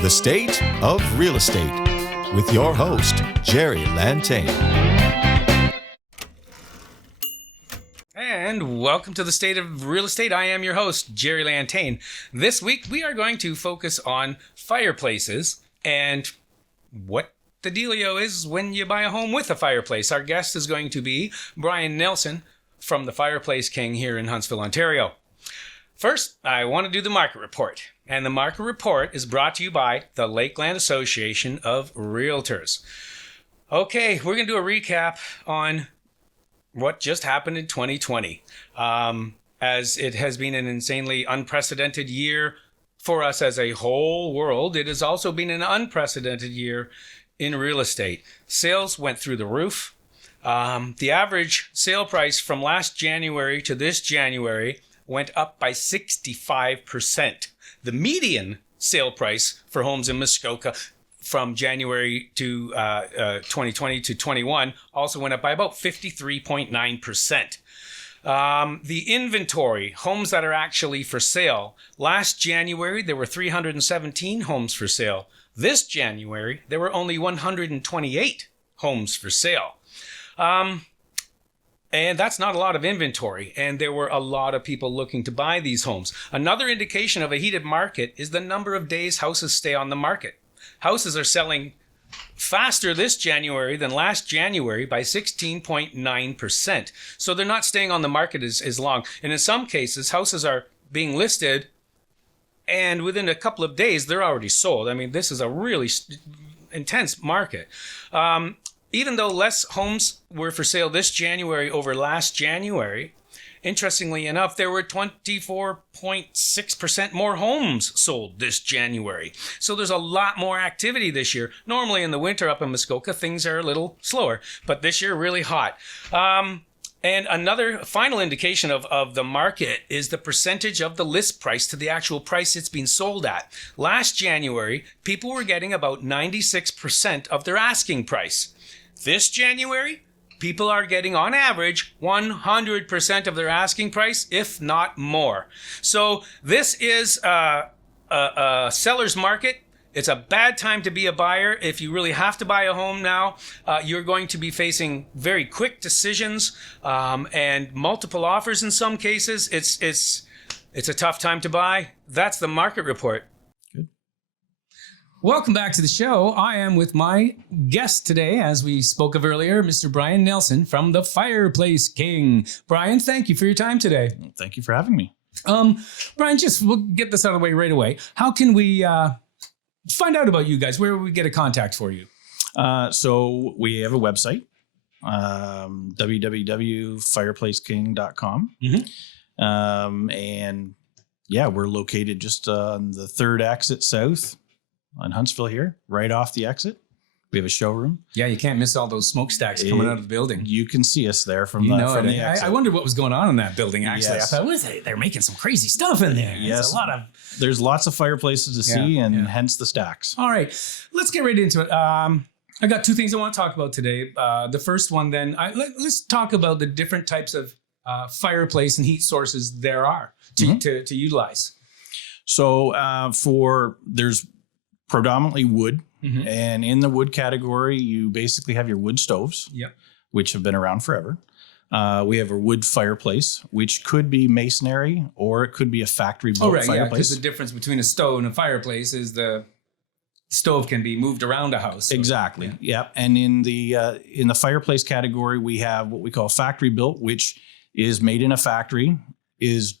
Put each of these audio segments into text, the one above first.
The State of Real Estate with your host, Gerry Lantain. And welcome to the State of Real Estate. I am your host, Gerry Lantain. This week, we are going to focus on fireplaces and what the dealio is when you buy a home with a fireplace. Our guest is going to be Brian Nelson from the Fireplace King here in Huntsville, Ontario. First, I want to do the market report. And the market report is brought to you by the Lakeland Association of Realtors. Okay, we're going to do a recap on what just happened in 2020. As it has been an insanely unprecedented year for us as a whole world, it has also been an unprecedented year in real estate. Sales went through the roof. The average sale price from last January to this January went up by 65%. The median sale price for homes in Muskoka from January to 2020 to 21 also went up by about 53.9%. The inventory, homes that are actually for sale. Last January, there were 317 homes for sale. This January, there were only 128 homes for sale. And that's not a lot of inventory. And there were a lot of people looking to buy these homes. Another indication of a heated market is the number of days houses stay on the market. Houses are selling faster this January than last January by 16.9%. So they're not staying on the market as long. And in some cases, houses are being listed and within a couple of days, they're already sold. I mean, this is a really intense market. Even though less homes were for sale this January over last January, interestingly enough, there were 24.6% more homes sold this January. So there's a lot more activity this year. Normally in the winter up in Muskoka, things are a little slower, but this year really hot. And another final indication of the market is the percentage of the list price to the actual price it's been sold at. Last January, people were getting about 96% of their asking price. This January, people are getting, on average, 100% of their asking price, if not more. So this is a seller's market. It's a bad time to be a buyer. If you really have to buy a home now, you're going to be facing very quick decisions and multiple offers in some cases. It's a tough time to buy. That's the market report. Welcome back to the show. I am with my guest today, as we spoke of earlier, Mr. Brian Nelson from the Fireplace King. Brian, thank you for your time today. Thank you for having me. Brian, we'll get this out of the way right away. How can we find out about you guys? Where will we get a contact for you? So we have a website, www.fireplaceking.com. Mm-hmm. And yeah, we're located just on the third exit south on Huntsville here, right off the exit. We have a showroom. Yeah, you can't miss all those smokestacks coming out of the building. You can see us there from the exit. I wondered what was going on in that building, actually. Yes. I thought, they're making some crazy stuff in there. Yes. There's lots of fireplaces to see, and hence the stacks. All right, let's get right into it. I got two things I want to talk about today. The first one, then, let's talk about the different types of fireplace and heat sources there are to utilize. So there's predominantly wood. Mm-hmm. And in the wood category, you basically have your wood stoves, which have been around forever. We have a wood fireplace, which could be masonry or it could be a factory-built fireplace. Yeah, because the difference between a stove and a fireplace is the stove can be moved around a house. So, exactly. Yeah. And in the fireplace category, we have what we call factory-built, which is made in a factory, is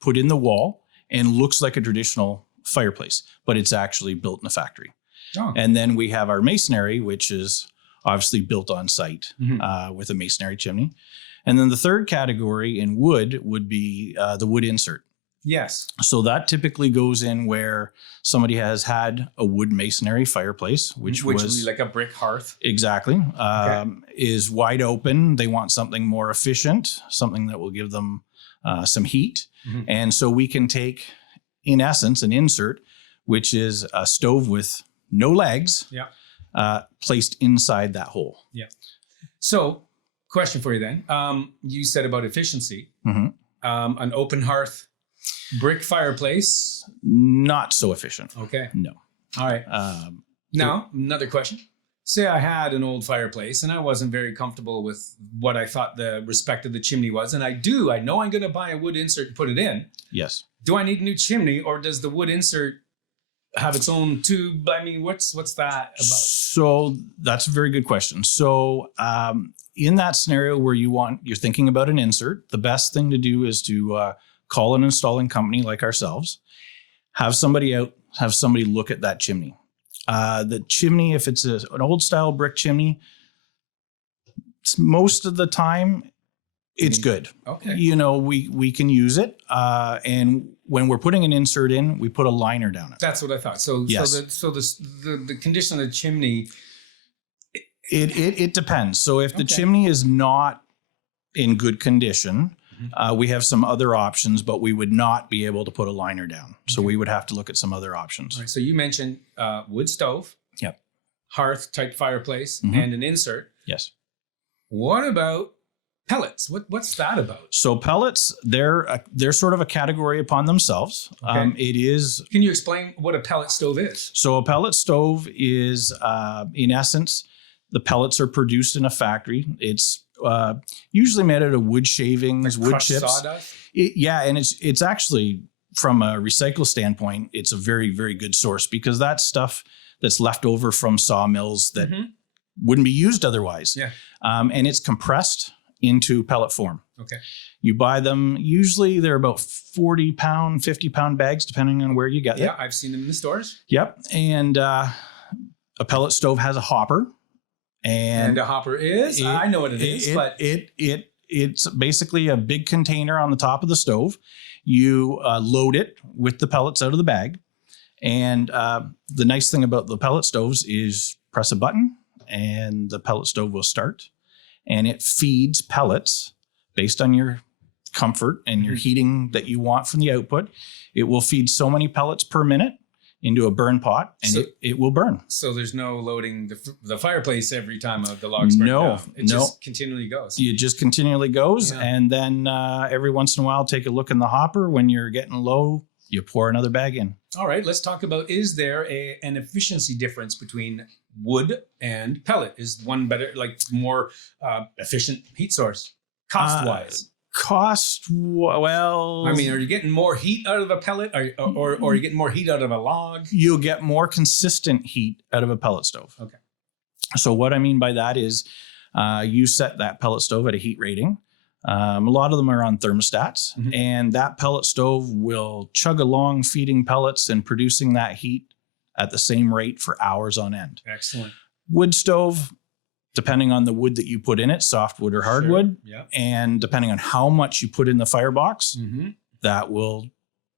put in the wall, and looks like a traditional fireplace, but it's actually built in a factory. Oh. And then we have our masonry, which is obviously built on site with a masonry chimney. And then the third category in wood would be the wood insert. Yes. So that typically goes in where somebody has had a wood masonry fireplace, which would be like a brick hearth. Exactly. Is wide open. They want something more efficient, something that will give them some heat. Mm-hmm. And so we can take, in essence, an insert, which is a stove with no legs, placed inside that hole. Yeah. So, question for you then. You said about efficiency. Mm-hmm. An open hearth brick fireplace. Not so efficient. Okay. No. All right. Now, another question. Say I had an old fireplace and I wasn't very comfortable with what I thought the respect of the chimney was. And I know I'm going to buy a wood insert and put it in. Yes. Do I need a new chimney, or does the wood insert have its own tube? I mean, what's that about? So that's a very good question. So in that scenario where you're thinking about an insert, the best thing to do is to call an installing company like ourselves, have somebody out, have somebody look at that chimney. The chimney, if it's an old style brick chimney, most of the time it's good. Okay. We can use it. And when we're putting an insert in, we put a liner down it. That's what I thought. So, yes. the condition of the chimney. It depends. So if the chimney is not in good condition, we have some other options, but we would not be able to put a liner down. So we would have to look at some other options. All right, so you mentioned wood stove, yep, hearth type fireplace, and an insert. Yes. What about pellets? What's that about? So pellets, they're sort of a category upon themselves. Okay. It is. Can you explain what a pellet stove is? So a pellet stove is, in essence, the pellets are produced in a factory. It's usually made out of wood shavings, like wood crushed chips. Sawdust? And it's actually, from a recycle standpoint, it's a very, very good source, because that's stuff that's left over from sawmills that wouldn't be used otherwise. Yeah. And it's compressed into pellet form. Okay. You buy them, usually they're about 40 pound, 50 pound bags, depending on where you get it. Yeah, I've seen them in the stores. Yep. And a pellet stove has a hopper. And a hopper is? I know what it is, but it's basically a big container on the top of the stove. You load it with the pellets out of the bag. And the nice thing about the pellet stoves is press a button and the pellet stove will start. And it feeds pellets based on your comfort and your heating that you want from the output. It will feed so many pellets per minute into a burn pot, and it will burn. So there's no loading the fireplace every time the logs burn down. It just continually goes. It just continually goes, yeah. And then every once in a while, take a look in the hopper. When you're getting low, you pour another bag in. All right, let's talk about, is there an efficiency difference between wood and pellet? Is one better, like more efficient heat source, cost-wise? Well, I mean, are you getting more heat out of a pellet, or are you getting more heat out of a log? You'll get more consistent heat out of a pellet stove. Okay. So what I mean by that is you set that pellet stove at a heat rating. A lot of them are on thermostats, and that pellet stove will chug along feeding pellets and producing that heat at the same rate for hours on end. Excellent. Wood stove, depending on the wood that you put in it, softwood or hardwood, and depending on how much you put in the firebox, that will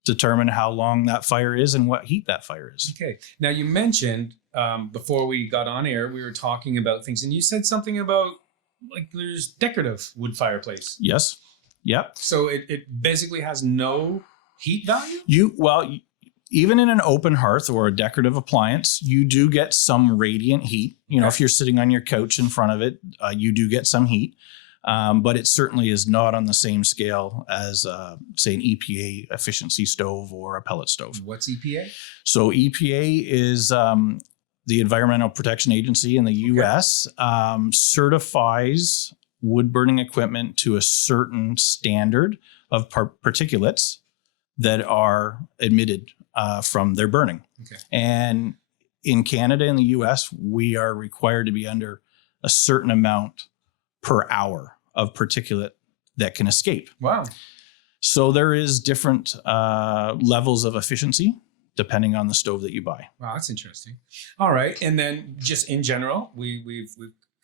determine how long that fire is and what heat that fire is. Okay. Now, you mentioned before we got on air, we were talking about things, and you said something about, like, there's decorative wood fireplace. Yes. Yep. So it basically has no heat value? Even in an open hearth or a decorative appliance, you do get some radiant heat. If you're sitting on your couch in front of it, you do get some heat. But it certainly is not on the same scale as, say, an EPA efficiency stove or a pellet stove. What's EPA? So EPA is the Environmental Protection Agency in the U.S. Certifies wood burning equipment to a certain standard of particulates that are emitted from their burning. Okay. And in Canada and the US, we are required to be under a certain amount per hour of particulate that can escape. Wow. So there is different levels of efficiency depending on the stove that you buy. Wow, that's interesting. All right. And then just in general, we've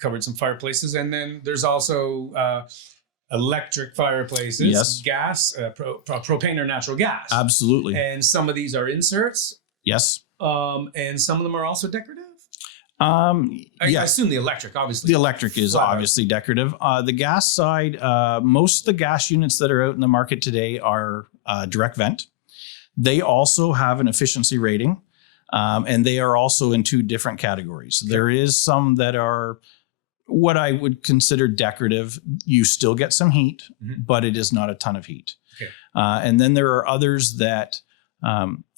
covered some fireplaces, and then there's also electric fireplaces, yes, gas, propane or natural gas. Absolutely. And some of these are inserts. Yes. And some of them are also decorative. I assume the electric, obviously. The electric is obviously decorative. The gas side, most of the gas units that are out in the market today are direct vent. They also have an efficiency rating, and they are also in two different categories. Okay. There is some that are what I would consider decorative. You still get some heat, but it is not a ton of heat. Okay. And then there are others that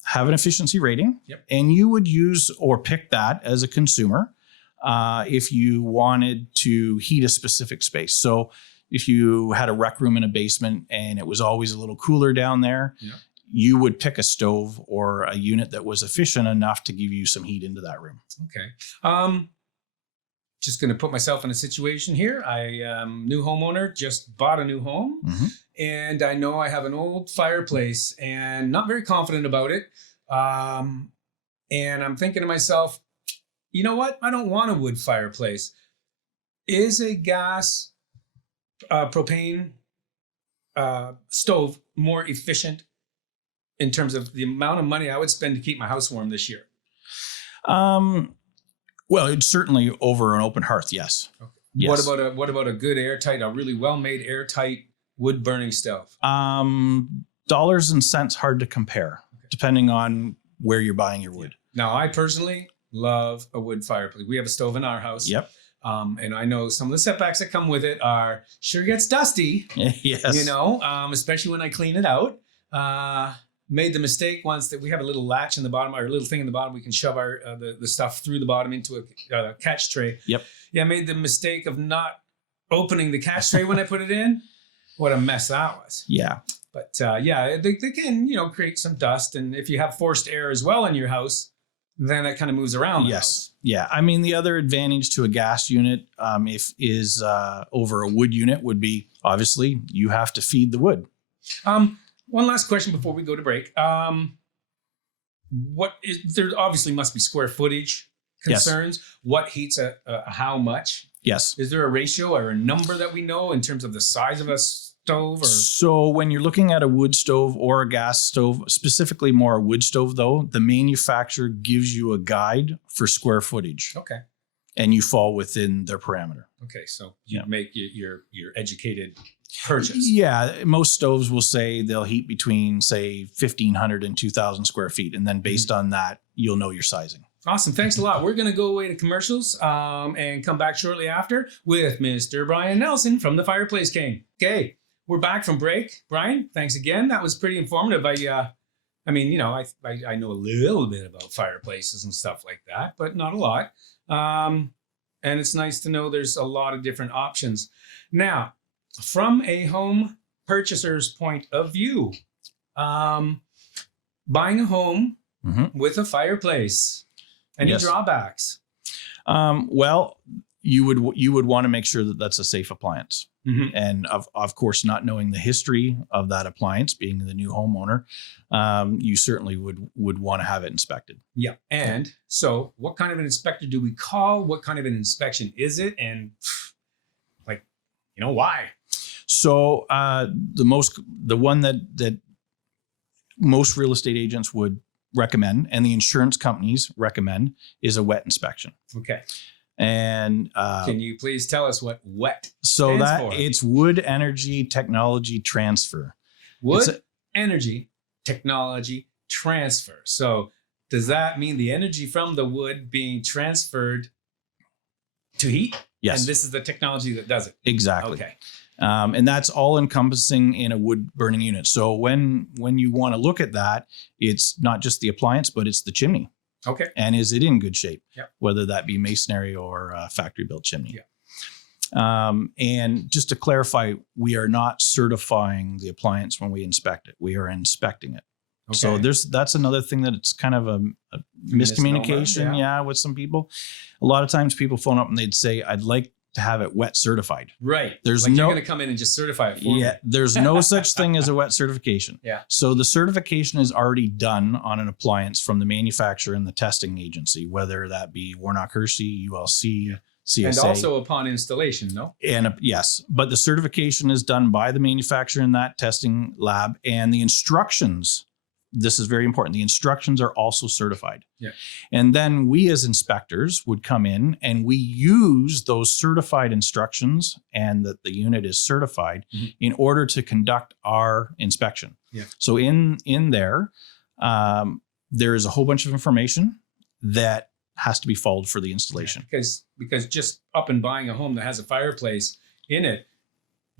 have an efficiency rating, Yep. and you would use or pick that as a consumer if you wanted to heat a specific space. So if you had a rec room in a basement and it was always a little cooler down there, Yep. you would pick a stove or a unit that was efficient enough to give you some heat into that room. Okay. Just going to put myself in a situation here. I new homeowner, just bought a new home, and I know I have an old fireplace and not very confident about it. And I'm thinking to myself, you know what? I don't want a wood fireplace. Is a gas propane stove more efficient in terms of the amount of money I would spend to keep my house warm this year? Well, it's certainly over an open hearth. Yes. Okay. Yes. What about a good airtight, a really well-made airtight wood burning stove? Dollars and cents hard to compare, depending on where you're buying your wood. Now, I personally love a wood fireplace. We have a stove in our house. Yep. And I know some of the setbacks that come with it are sure gets dusty. Yes. You know, especially when I clean it out. Made the mistake once that we have a little latch in the bottom, or a little thing in the bottom. We can shove our the stuff through the bottom into a catch tray. Yep. Yeah, I made the mistake of not opening the catch tray when I put it in. What a mess that was. Yeah. But yeah, they can, create some dust. And if you have forced air as well in your house, then it kind of moves around. Yes. Yeah. I mean, the other advantage to a gas unit, is over a wood unit would be, obviously you have to feed the wood. One last question before we go to break. There obviously must be square footage concerns. Yes. What heats how much? Yes. Is there a ratio or a number that we know in terms of the size of a stove? Or? So when you're looking at a wood stove or a gas stove, specifically more a wood stove though, the manufacturer gives you a guide for square footage. Okay. And you fall within their parameter. Okay. So you make your educated purchase. Yeah. Most stoves will say they'll heat between, say, 1,500 and 2,000 square feet. And then based on that, you'll know your sizing. Awesome. Thanks a lot. We're going to go away to commercials and come back shortly after with Mr. Brian Nelson from the Fireplace King. Okay. We're back from break. Brian, thanks again. That was pretty informative. I know a little bit about fireplaces and stuff like that, but not a lot. And it's nice to know there's a lot of different options. Now, from a home purchaser's point of view, buying a home with a fireplace, any drawbacks? Well, you would want to make sure that that's a safe appliance. And of course, not knowing the history of that appliance, being the new homeowner, you certainly would want to have it inspected. Yeah. And so what kind of an inspector do we call? What kind of an inspection is it? And why? So the one that most real estate agents would recommend and the insurance companies recommend is a wet inspection. Okay. And can you please tell us what WET so stands that for? It's Wood Energy Technology Transfer. Wood Energy Technology Transfer. So does that mean the energy from the wood being transferred to heat? Yes. And this is the technology that does it? Exactly. Okay. And that's all encompassing in a wood burning unit. So when you want to look at that, it's not just the appliance, but it's the chimney. Okay. And is it in good shape? Yeah. Whether that be masonry or factory built chimney. Yeah. And just to clarify, we are not certifying the appliance when we inspect it. We are inspecting it. Okay. So that's another thing that it's kind of a miscommunication, with some people. A lot of times people phone up and they'd say, I'd like to have it wet certified. Right. You're going to come in and just certify it for me. Yeah. There's no such thing as a wet certification. Yeah. So the certification is already done on an appliance from the manufacturer and the testing agency, whether that be Warnock Hershey, ULC, CSA. And also upon installation, no? And yes, but the certification is done by the manufacturer in that testing lab, and the instructions, this is very important, the instructions are also certified. Yeah. And then we as inspectors would come in and we use those certified instructions and that the unit is certified in order to conduct our inspection. Yeah. So in there, there is a whole bunch of information that has to be followed for the installation. Yeah, because just up and buying a home that has a fireplace in it,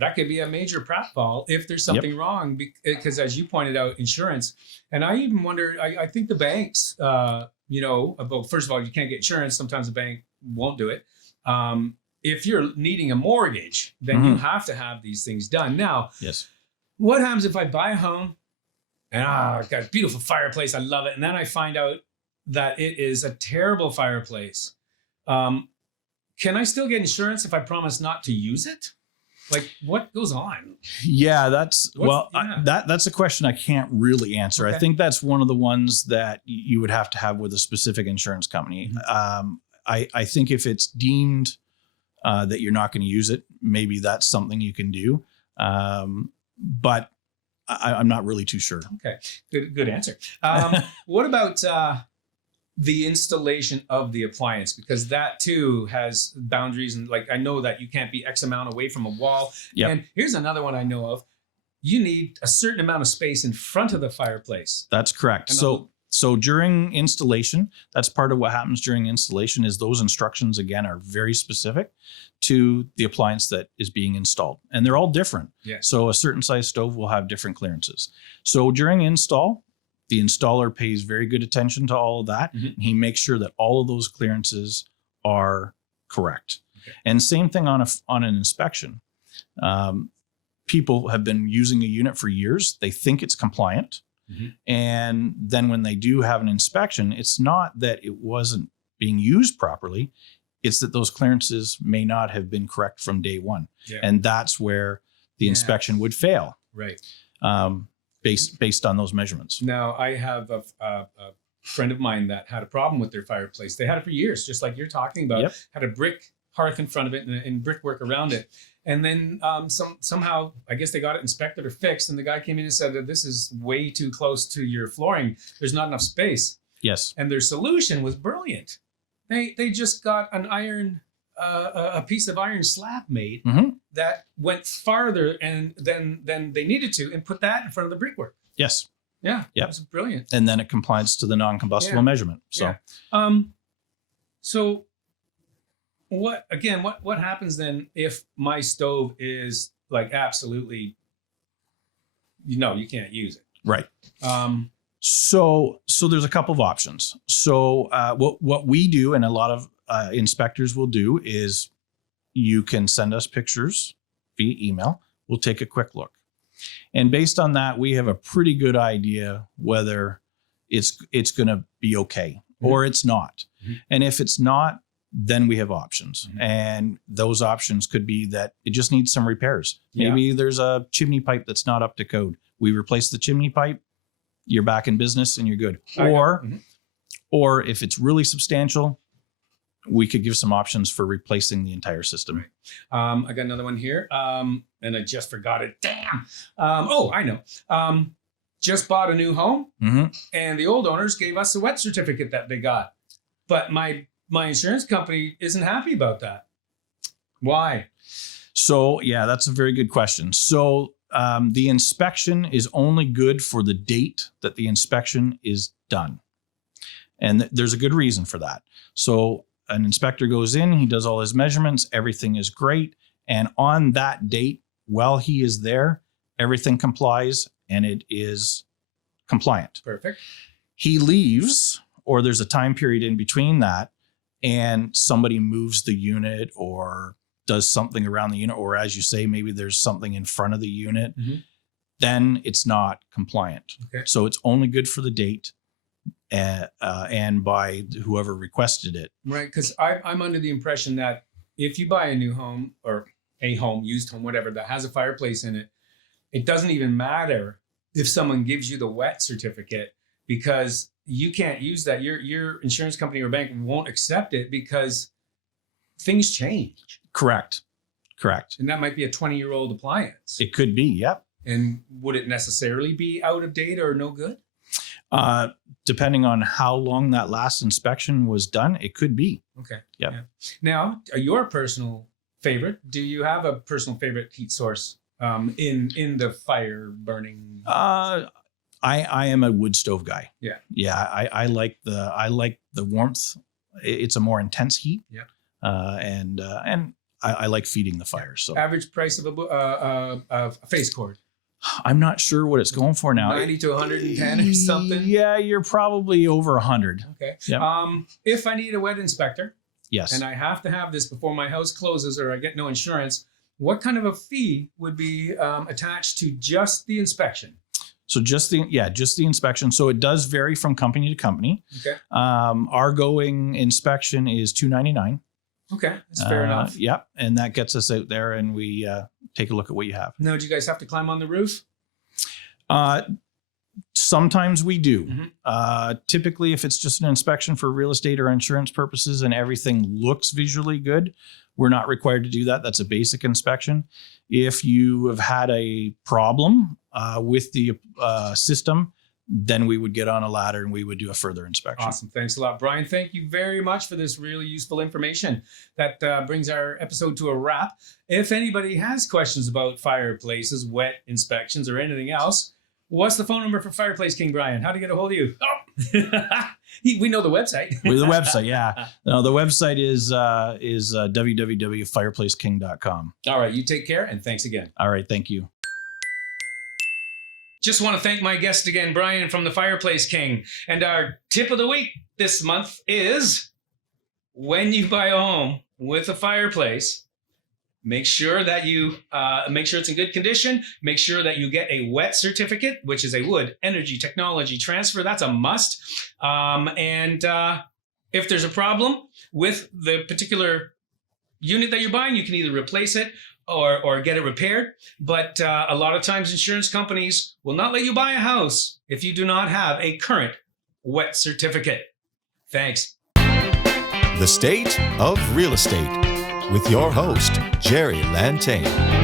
that could be a major pratfall if there's something wrong. Because as you pointed out, insurance, and I even wonder, I think the banks, well, first of all, you can't get insurance. Sometimes the bank won't do it. If you're needing a mortgage, then you have to have these things done. Now, yes. What happens if I buy a home and I've got a beautiful fireplace, I love it, and then I find out that it is a terrible fireplace? Can I still get insurance if I promise not to use it? Like, what goes on? Yeah, that's a question I can't really answer. Okay. I think that's one of the ones that you would have to have with a specific insurance company. I think if it's deemed that you're not going to use it, maybe that's something you can do. But I'm not really too sure. Okay, good answer. What about the installation of the appliance? Because that too has boundaries, and like I know that you can't be X amount away from a wall. Yep. And here's another one I know of. You need a certain amount of space in front of the fireplace. That's correct. So during installation, that's part of what happens during installation is those instructions, again, are very specific to the appliance that is being installed. And they're all different. Yes. So a certain size stove will have different clearances. So during install, the installer pays very good attention to all of that. And he makes sure that all of those clearances are correct. Okay. And same thing on an inspection. People have been using a unit for years. They think it's compliant. And then when they do have an inspection, it's not that it wasn't being used properly. It's that those clearances may not have been correct from day one. Yeah. And that's where the inspection would fail. Right. Based on those measurements. Now, I have a friend of mine that had a problem with their fireplace. They had it for years, just like you're talking about. Had a brick hearth in front of it and brickwork around it. And then somehow, I guess they got it inspected or fixed. And the guy came in and said that this is way too close to your flooring. There's not enough space. Yes. And their solution was brilliant. They just got a piece of iron slab made that went farther than they needed to, and put that in front of the brickwork. Yes. Yeah. That was brilliant. And then it complies to the non-combustible measurement. So. Yeah. So. What happens then if my stove is like absolutely, you can't use it? Right. So there's a couple of options. So what we do, and a lot of inspectors will do, is you can send us pictures via email. We'll take a quick look. And based on that, we have a pretty good idea whether it's going to be okay or it's not. And if it's not, then we have options. And those options could be that it just needs some repairs. Maybe there's a chimney pipe that's not up to code. We replace the chimney pipe, you're back in business and you're good. Or if it's really substantial, we could give some options for replacing the entire system. I got another one here. And I just forgot it. Damn. I know. Just bought a new home and the old owners gave us a wet certificate that they got. But my insurance company isn't happy about that. Why? So, that's a very good question. So the inspection is only good for the date that the inspection is done. And there's a good reason for that. So an inspector goes in, he does all his measurements, everything is great. And on that date, while he is there, everything complies and it is compliant. Perfect. He leaves, or there's a time period in between that, and somebody moves the unit or does something around the unit, or as you say, maybe there's something in front of the unit, then it's not compliant. Okay. So it's only good for the date and by whoever requested it. Right, because I'm under the impression that if you buy a new home or a home, used home, whatever, that has a fireplace in it, it doesn't even matter if someone gives you the wet certificate, because you can't use that. Your insurance company or bank won't accept it because things change. Correct. And that might be a 20-year-old appliance. It could be, yep. And would it necessarily be out of date or no good? Depending on how long that last inspection was done, it could be. Okay. Yep. Yeah. Now, your personal favorite, do you have a personal favorite heat source in the fire burning? I am a wood stove guy. Yeah. Yeah. I like the warmth. It's a more intense heat. Yeah. And I like feeding the fire. So Average price of a face cord? I'm not sure what it's going for now. 90 to 110 or something? Yeah, you're probably over 100. Okay. Yep. If I need a wet inspector, Yes. and I have to have this before my house closes or I get no insurance, what kind of a fee would be attached to just the inspection? So just the inspection. So it does vary from company to company. Okay. Our going inspection is $299. Okay, that's fair enough. Yep, and that gets us out there, and we take a look at what you have. Now, do you guys have to climb on the roof? Sometimes we do. Mm-hmm. Typically, if it's just an inspection for real estate or insurance purposes and everything looks visually good, we're not required to do that. That's a basic inspection. If you have had a problem with the system, then we would get on a ladder and we would do a further inspection. Awesome. Thanks a lot, Brian. Thank you very much for this really useful information. That brings our episode to a wrap. If anybody has questions about fireplaces, wet inspections, or anything else, what's the phone number for Fireplace King, Brian? How to get a hold of you? Oh. We know the website. The website, yeah. No, the website is www.fireplaceking.com. All right. You take care, and thanks again. All right. Thank you. Just want to thank my guest again, Brian from the Fireplace King. And our tip of the week this month is when you buy a home with a fireplace, make sure that you make sure it's in good condition. Make sure that you get a wet certificate, which is a wood energy technology transfer. That's a must. And if there's a problem with the particular unit that you're buying, you can either replace it or get it repaired. But a lot of times insurance companies will not let you buy a house if you do not have a current wet certificate. Thanks. The State of Real Estate with your host, Gerry Lantain.